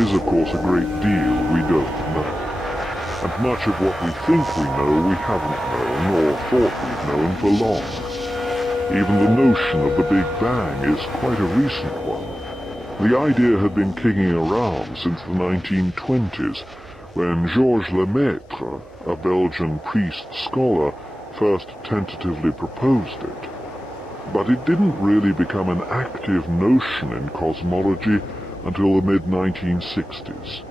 there is, of course, a great deal we don't know. And much of what we think we know we haven't known or thought we've known for long. Even the notion of the Big Bang is quite a recent one. The idea had been kicking around since the 1920s, when Georges Lemaitre, a Belgian priest-scholar, first tentatively proposed it. But it didn't really become an active notion in cosmology until the mid-1960s,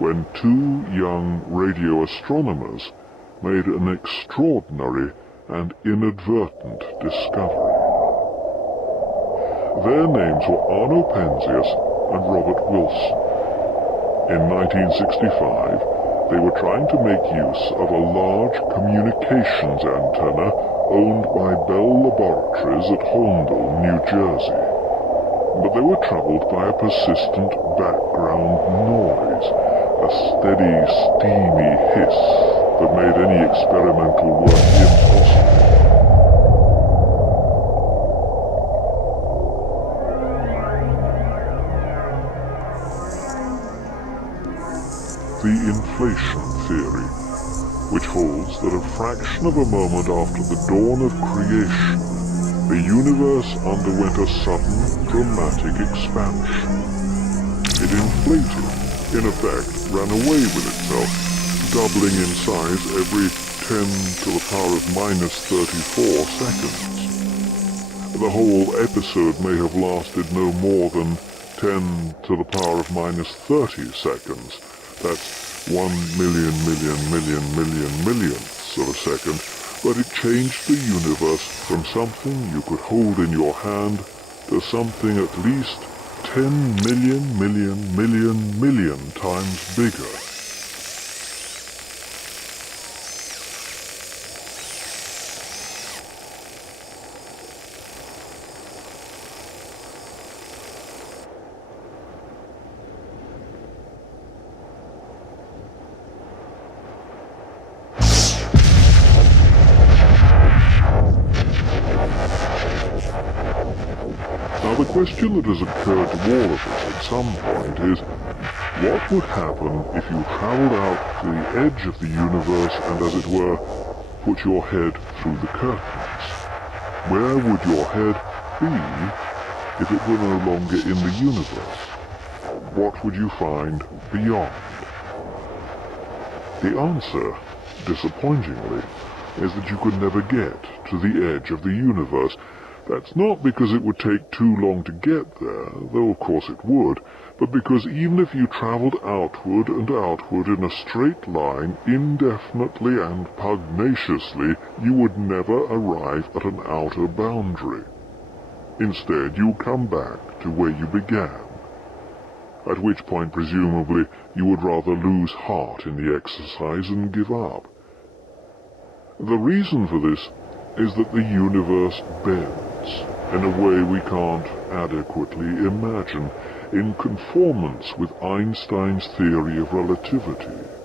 when two young radio astronomers made an extraordinary and inadvertent discovery. Their names were Arno Penzias and Robert Wilson. In 1965, they were trying to make use of a large communications antenna owned by Bell Laboratories at Holmdel, New Jersey. But they were troubled by a persistent background noise, a steady, steamy hiss that made any experimental work impossible. The inflation theory, which holds that a fraction of a moment after the dawn of creation, the universe underwent a sudden, dramatic expansion. It inflated, in effect, ran away with itself, doubling in size every 10 to the power of minus 34 seconds. The whole episode may have lasted no more than 10 to the power of minus 30 seconds. That's 1 million millionths of a second, but it changed the universe from something you could hold in your hand to something at least 10 million times bigger. The question that has occurred to all of us at some point is, what would happen if you travelled out to the edge of the universe and, as it were, put your head through the curtains? Where would your head be if it were no longer in the universe? What would you find beyond? The answer, disappointingly, is that you could never get to the edge of the universe. That's not because it would take too long to get there, though of course it would, but because even if you travelled outward and outward in a straight line, indefinitely and pugnaciously, you would never arrive at an outer boundary. Instead, you come back to where you began, at which point presumably you would rather lose heart in the exercise and give up. The reason for this is that the universe bends in a way we can't adequately imagine, in conformance with Einstein's theory of relativity.